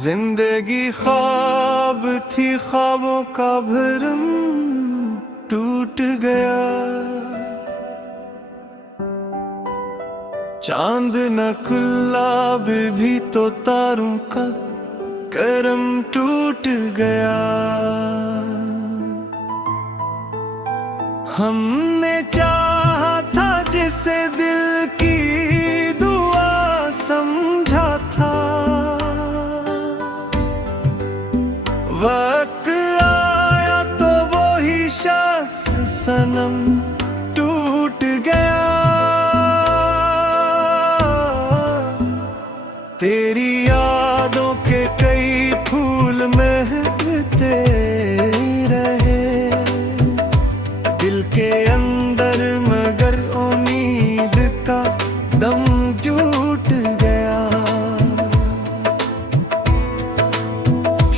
जिंदगी ख्वाब थी, ख्वाबों का भरम टूट गया। चांद न खुला भी तो तारों का करम टूट गया। हमने चाहा था जिसे दिल की दुआ समझा था, वक्त आया तो वो ही शख्स सनम टूट गया। तेरी यादों के कई फूल महकते रहे दिल के अंदर, मगर उम्मीद का दम टूट गया।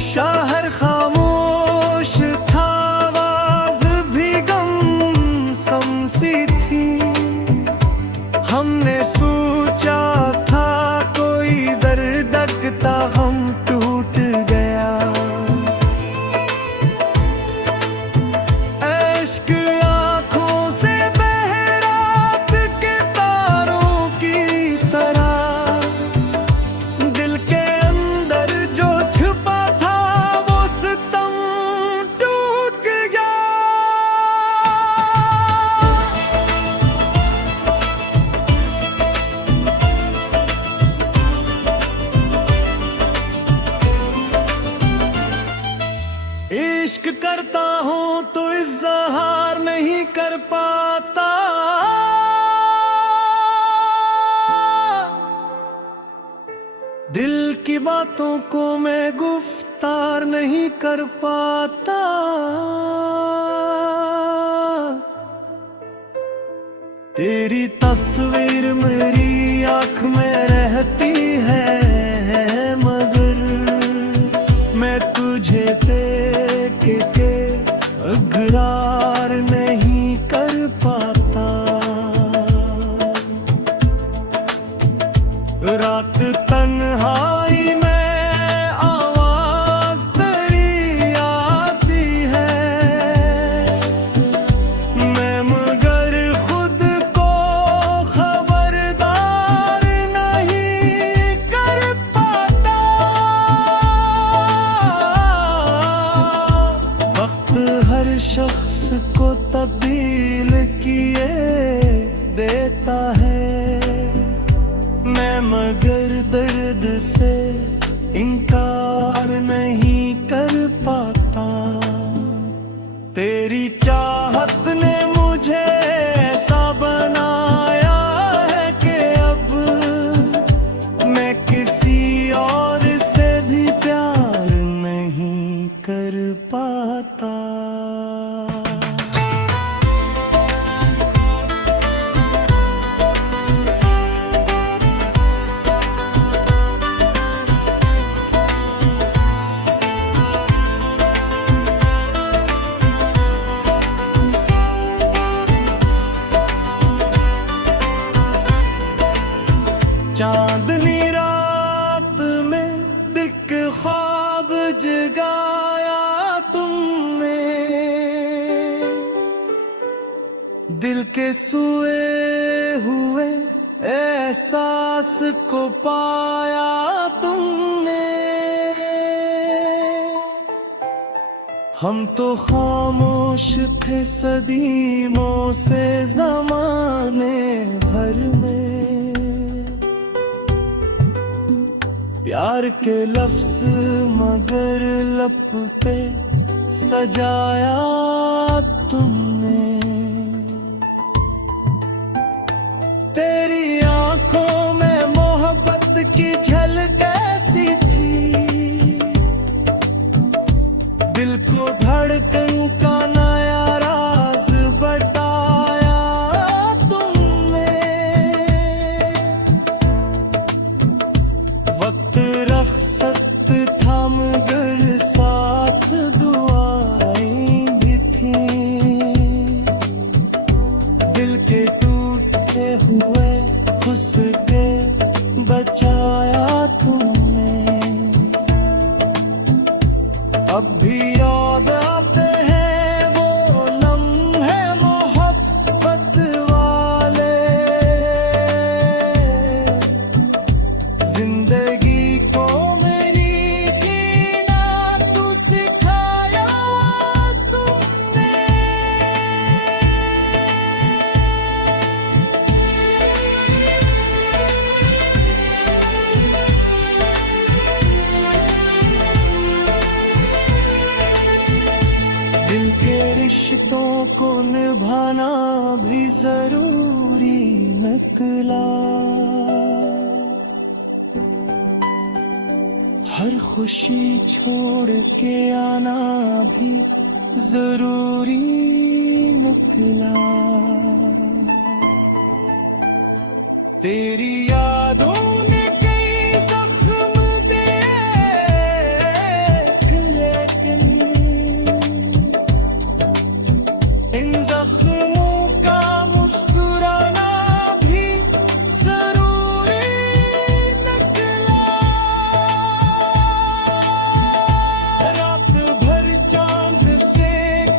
शहर खामोश था, आवाज भी गमसम सी थी। हमने सोचा था कोई दर्द डगता, हम टूट गया। इश्क आंखों से बह रात के तारों की तरह, दिल के अंदर जो छुपा था वो सितम टूट गया। इश्क करता हूँ तो इज़हार नहीं कर पाता, दिल की बातों को मैं गुफ्तार नहीं कर पाता। तेरी तस्वीर मेरी आँख में रहती है, मगर मैं तुझे देख के इकरार नहीं कर पाता। रात तन्हाई में आवाज तेरी आती है, मैं मगर खुद को खबरदार नहीं कर पाता। वक्त हर शख्स को तब्दील किए देता है, मैं मगर दर्द से इनकार नहीं कर पाता। तेरी चाहत ने मुझे ऐसा बनाया है कि अब मैं किसी और से भी प्यार नहीं कर पाता। चांदनी रात में दिल के ख्वाब जगाया तुमने, दिल के सोए हुए एहसास को पाया तुमने। हम तो खामोश थे सदीमों से ज़माने भर में, प्यार के लफ्ज़ मगर लब पे सजाया तुमने। तेरी आंखों में मोहब्बत की झलक ऐसी थी, दिल को धड़कन का नया राज बताया तुमने। वक्त रख्सत था मगर साथ दुआएं भी थी, दिल के टूटे हुए खुश के बचाया तुम। दिल के रिश्तों को निभाना भी जरूरी निकला। हर खुशी छोड़ के आना भी जरूरी निकला। तेरी यादों ने कई जख्म दिए, लेकिन इन जख्मों का मुस्कुराना भी जरूरी निकला। रात भर चांद से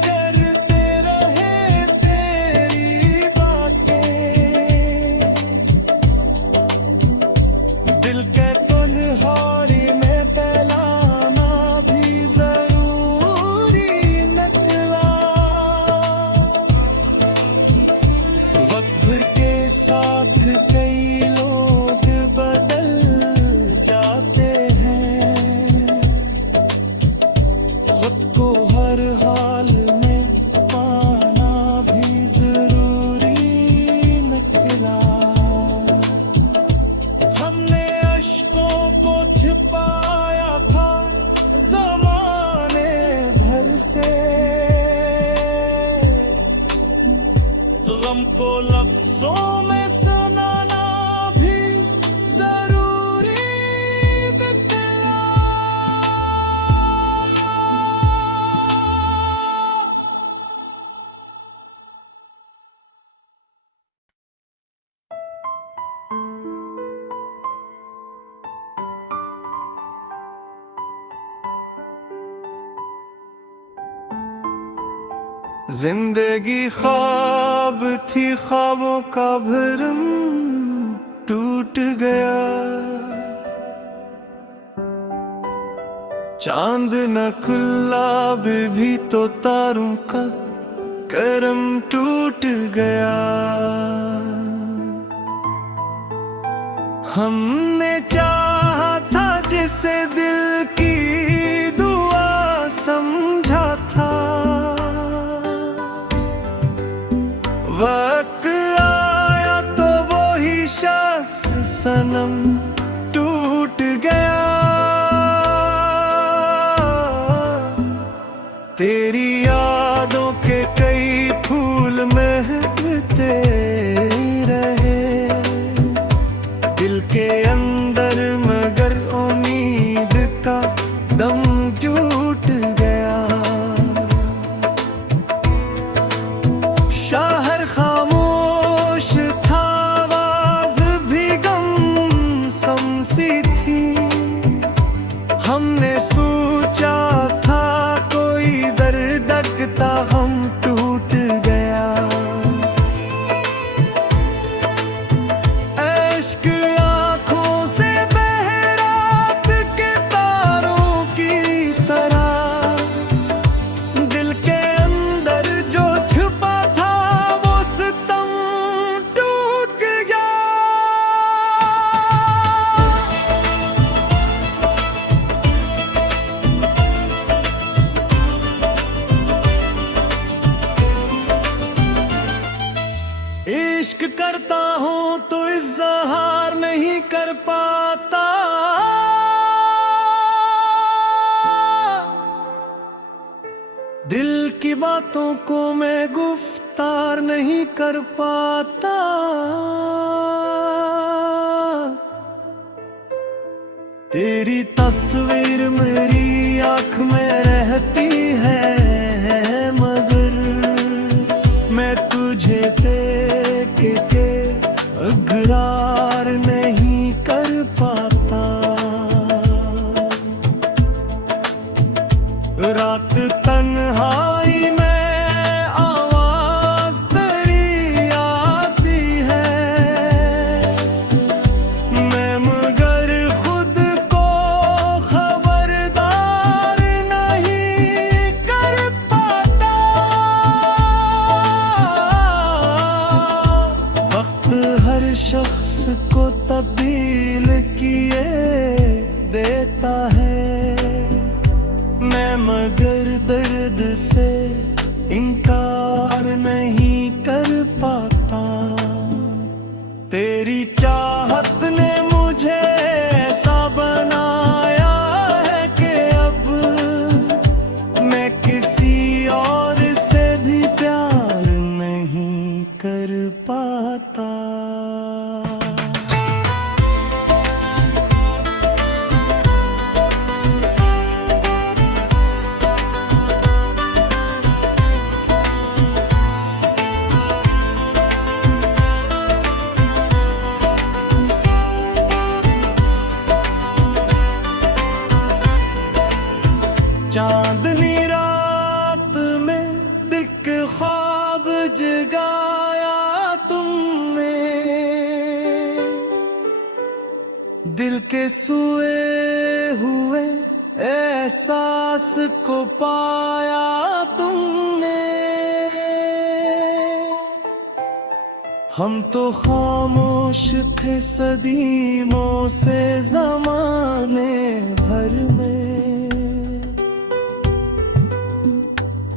करते रहे तेरी बातें, दिल के तन्हाई में फैलाना भी जरूरी निकला। वक्त भर के साथ कई लोग बदल जाते हैं, खुद को हर हाल में पाना भी जरूरी निकला। हमने अश्कों को छिपाया था जमाने भर से, गम को लफ्जों में सुनाना भी जरूरी निकला। जिंदगी ख्वाब थी, ख्वाबों का भरम टूट गया। चांद न खुला भी तो तारों का करम टूट गया। हमने चाहा था जिसे दिल की दुआ समझा था, वक्त आया तो वो ही शख्स सनम टूट गया। तेरी यादों के कई फूल महकते रहे दिल के अंदर, मगर उम्मीद का दम टूट गया। शहर खामोश था, आवाज भी गम समसी थी। हमने सोचा था कोई दर्द डकता, हम टूट गया। इश्क आँखों से बह रात के तारों की तरह, दिल के अंदर जो छुपा था वो सितम टूट गया। इश्क करता हूँ तो इज़हार नहीं कर पाता, दिल की बातों को मैं गुफ्तार नहीं कर पाता। तेरी तस्वीर मेरी आँख में रहती है, मगर मैं तुझे देख के इकरार नहीं कर पाता। रात तन्हाई में आवाज तेरी आती है, मैं मगर खुद को खबरदार नहीं से इनकार नहीं कर पाता। तेरी चाहत ने मुझे ऐसा बनाया है कि अब मैं किसी और से भी प्यार नहीं कर पाता। चांदनी रात में दिक ख्वाब जगाया तुमने, दिल के सोए हुए एहसास को पाया तुमने। हम तो खामोश थे सदीमों से ज़माने भर में,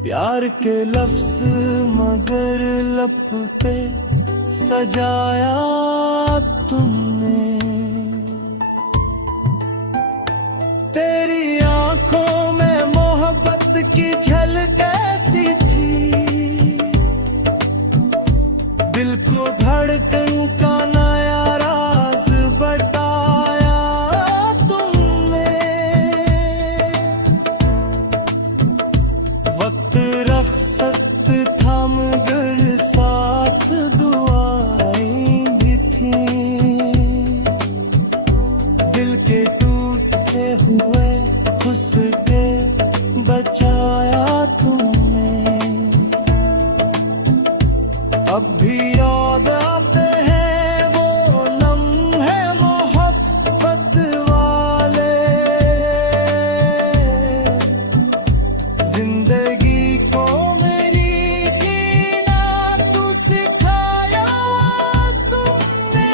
प्यार के लफ्ज़ मगर लब पे सजाया तुमने। तेरी आंखों में मोहब्बत की झलक ऐसी थी, दिल को धड़कन का नया राज बताया तुमने। वक्त रख्सत था मगर साथ दुआएं भी थी, दिल के टूटे हुए उसके बचाया तुमने। अब भी याद आते हैं वो लम्हे मोहब्बत वाले, जिंदगी को मेरी जीना तू सिखाया तुमने।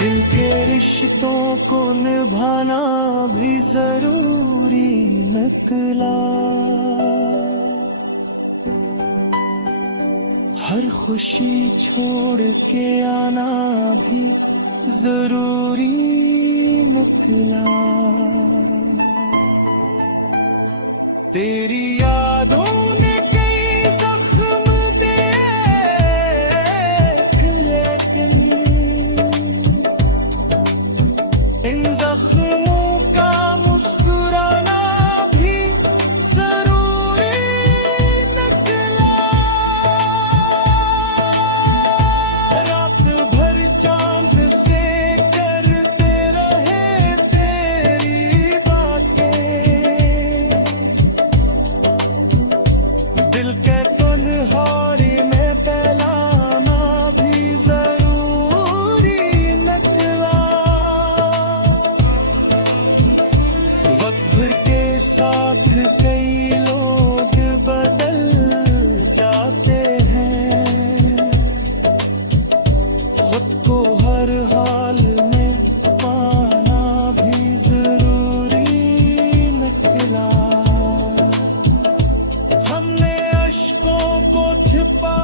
दिल के रिश्तों को निभाना भी जरूरी निकला, हर खुशी छोड़ के आना भी जरूरी निकला। तेरी यादों ने कई जख्म दिए, लेकिन इन जख्मों का मुस्कुराना भी जरूरी निकला। रात भर चांद से करते रहे तेरी बातें, दिल के तन्हाई में फैलाना भी जरूरी निकला। वक्त भर के साथ कई लोग बदल जाते हैं, खुद को हर हाल में पाना भी जरूरी निकला। हमने अश्कों को छिपा